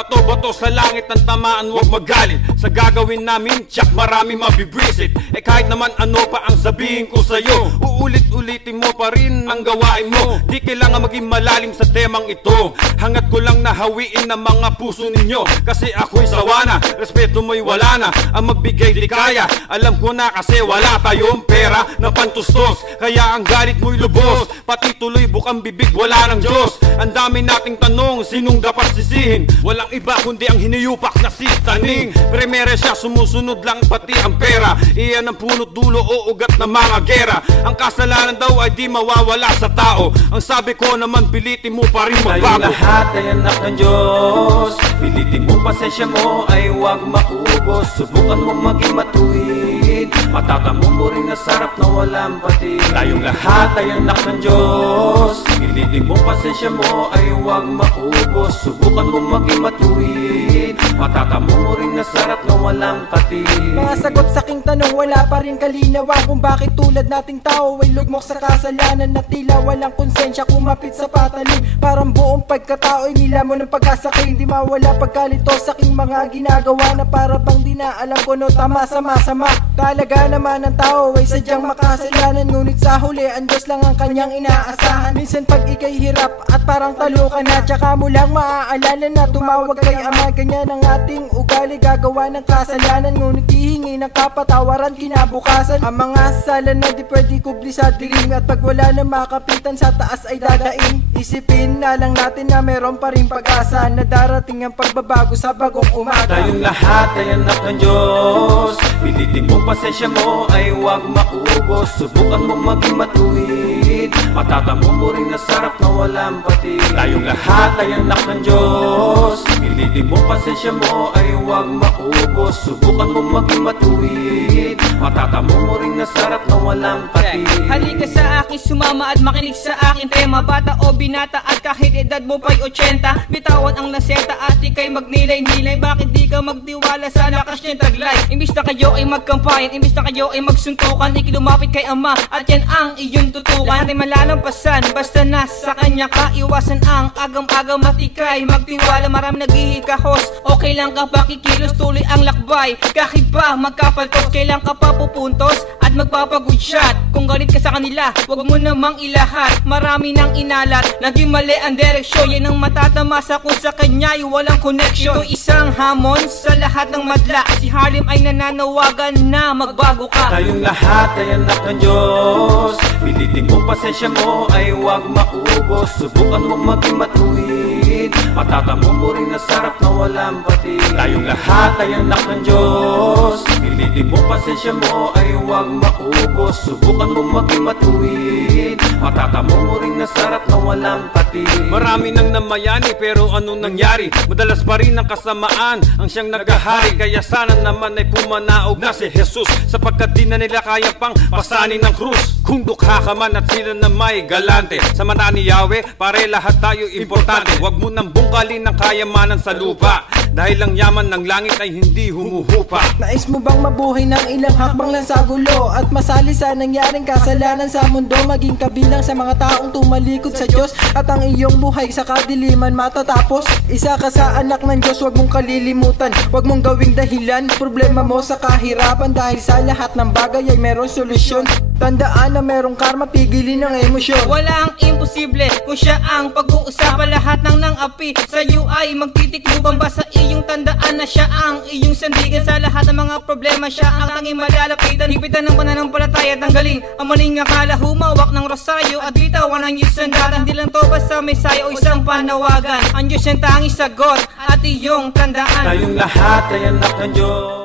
Bato-bato sa langit ng tamaan, huwag magalit sa gagawin namin, tsak marami mabibwisit. Eh kahit naman ano pa ang sabihin ko sa'yo, uulit-ulitin mo pa rin ang gawain mo. Di kailangan maging malalim sa temang ito. Hangat ko lang nahawiin ng mga puso ninyo, kasi ako'y sawa na, respeto mo'y wala na. Ang magbigay di kaya, alam ko na kasi wala tayong pera na pantustos. Kaya ang galit mo'y lubos, pati tuloy bukang bibig wala ng Diyos. Ang dami nating tanong, sinong dapat sisihin? Walang iba kundi ang hiniyupak na si Taning. Primera siya, sumusunod lang pati ang pera. Iyan ang punot dulo o ugat ng mga gera. Ang kasalanan daw ay di mawawala sa tao. Ang sabi ko naman, pilitin mo pa rin magbago. Tayong lahat ay anak ng Diyos, pilitin mo pasensya mo ay huwag maubos. Subukan mo maging matuwid, matatamo mo rin na sarap na walang patid. Tayong lahat ay anak ng Diyos, pilitin mo pasensya mo ay huwag maubos. Subukan mo maging matuwid, matatamo mo rin na sarap na walang patid. Mga sagot sa aking tanong, wala pa rin kalinawan kung bakit tulad nating tao ay lugmok sa kasalanan na tila walang konsensya kumapit sa patalim. Parang buong pagkatao ay nilamon ng pagkasakay, hindi mawala pagkalito sa aking mga ginagawa na para bang di na alam ko no tama sa masama. Talaga naman ang tao ay sadyang makasalanan, ngunit sa huli ang Diyos lang ang kanyang inaasahan. Minsan pag ikay hirap at parang talo ka na, tsaka mo lang maaalala na tumawag kay Ama. Ganyan ang ating ugali, gagawa ng kasalanan, ngunit hihingi ng kapatawaran kinabukasan. Ang mga sala na di pwede kubli sa dilim, at pag wala na makapitan sa taas ay dadaing. Isipin na lang natin na meron pa rin pag-asa na darating ang pagbabago sa bagong umaga. Tayong lahat ay anak ng Diyos, pilitin mo pasensya mo ay huwag maubos. Subukan mo maging matuwid, matatamo mo rin na sarap na walang patid. Tayong lahat ay anak ng Diyos, pilitin mo pasensya mo ay huwag maubos. Subukan mo maging matuwid, matatamo mo rin na sarap na walang patid. Halika sa akin, sumama at makinig sa akin tema. Bata o binata at kahit edad mo pa'y 80, bitawan ang naseta at ikay magnilay-nilay. Bakit di ka magtiwala sa lakas niyang taglay? Imbis na kayo ay magkampayan, imbis na kayo ay magsuntukan, ikilumapit kay Ama at yan ang iyong tutukan. Natin malalampasan, basta nasa kanya ka. Iwasan ang agam-agam at ikay magtiwala. Marami naghihikahos, okay lang ka pa kikilos, tuloy ang lakbay. Kahit pa magkapaltos, kailan ka pa pupuntos at magpapagood shot. Kung galit ka sa kanila, wag mo namang ilahat. Marami nang inalat, naging mali ang direksyon. Yan ang matatamasa kung sa kanya ay walang connection. Ito isang hamon sa lahat ng madla. Si Harlem ay nananawagan na magbago ka. Tayong lahat ay anak ng Diyos, pilitin mo pasensya mo ay huwag maubos. Subukan mo maging matuwid, matatamo mo rin na sarap na walang patid. Tayong lahat ay anak ng Diyos, pilitin mo pasensya mo ay huwag maubos. Subukan mo maging matuwid, matatamo mo rin na sarap na walang patid. Marami nang namayani pero ano nangyari? Madalas pa rin ang kasamaan ang siyang nagahari. Kaya sana naman ay pumanaog na si Jesus, sapagkat di na nila kaya pang pasanin ng krus. Kung dukha ka man at sila na may galante, sa mata ni Yahweh pare lahat tayo importante. Huwag mo nang bungkalin ng kayamanan sa lupa, dahil ang yaman ng langit ay hindi humuhupa. Nais mo bang mabuhay ng ilang hakbang lang sa gulo at masali sa nangyaring kasalanan sa mundo, maging kabilang sa mga taong tumalikod sa Diyos, at ang iyong buhay sa kadiliman matatapos? Isa ka sa anak ng Diyos, wag mong kalilimutan, wag mong gawing dahilan problema mo sa kahirapan, dahil sa lahat ng bagay ay merong solusyon. Tandaan na merong karma, pigilin ang emosyon. Walang imposible kung siya ang pag-uusapan. Lahat ng api sa iyo ay magtitikluban. Basta iyong tandaan na siya ang iyong sandigan. Sa lahat ng mga problema siya ang tanging malalapitan. Hipitan ng pananampalataya, tanggalin ang maling akala. Humawak ng rosaryo at bitawan ang iyong sandata. Hindi lang to basta mesaya o isang panawagan. Ang Diyos ang tanging sagot at iyong tandaan. Tayong lahat ay anak ng Diyos.